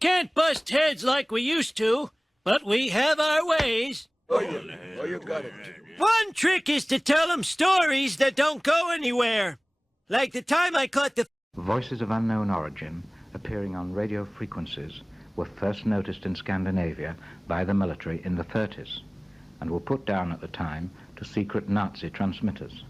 can't bust heads like we used to, but we have our ways. Oh, you got it. One trick is to tell them stories that don't go anywhere. Like the time I caught the... Voices of unknown origin appearing on radio frequencies were first noticed in Scandinavia by the military in the 30s and were put down at the time to secret Nazi transmitters.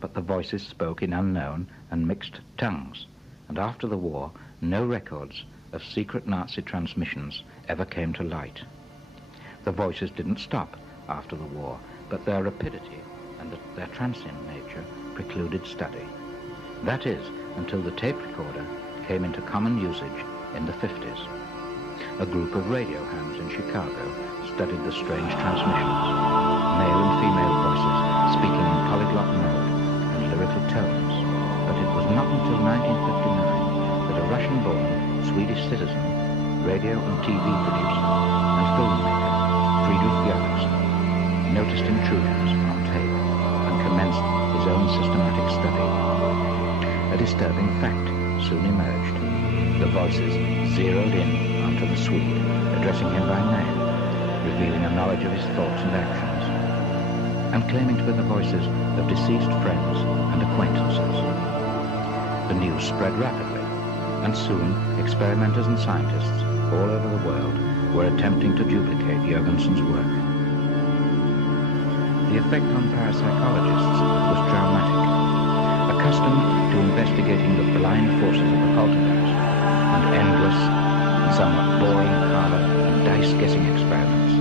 But the voices spoke in unknown and mixed tongues, and after the war, no records of secret Nazi transmissions ever came to light. The voices didn't stop after the war, but their rapidity and their transient nature precluded study. That is, until the tape recorder came into common usage in the 50s. A group of radio hands in Chicago studied the strange transmissions, male and female voices speaking in polyglot mode and lyrical tones. But it was not until 1959 that a Russian-born Swedish citizen, radio and TV producer and filmmaker, Friedrich Jacobsen, noticed intrusions on tape and commenced his own systematic study. A disturbing fact soon emerged. The voices zeroed in onto the Swede, addressing him by name, revealing a knowledge of his thoughts and actions, and claiming to be the voices of deceased friends and acquaintances. The news spread rapidly, and soon experimenters and scientists all over the world were attempting to duplicate Jorgensen's work. The effect on parapsychologists was dramatic. Accustomed to investigating the blind forces of the poltergeist and endless and somewhat boring parlor and dice-guessing experiments,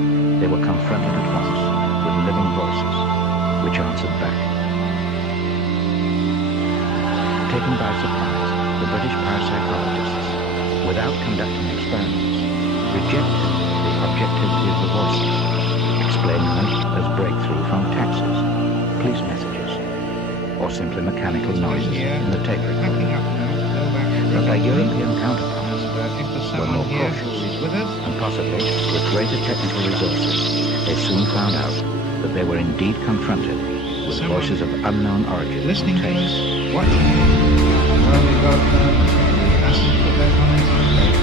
they were confronted at once with living voices, which answered back. Taken by surprise, the British parapsychologists, without conducting experiments, rejected the objectivity of the voices, explaining them as breakthrough from taxis, police messages, or simply mechanical noises in the tape recorder. But their European counterparts were more cautious, and possibly with greater technical resources, they soon found out that they were indeed confronted with voices of unknown origin. Listening to us, watching us, well, we've got passengers put their comments on there.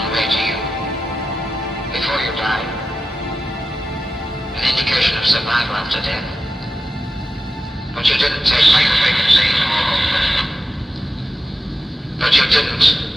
convey to you before you die an indication of survival after death? But you didn't take life frequency. But you didn't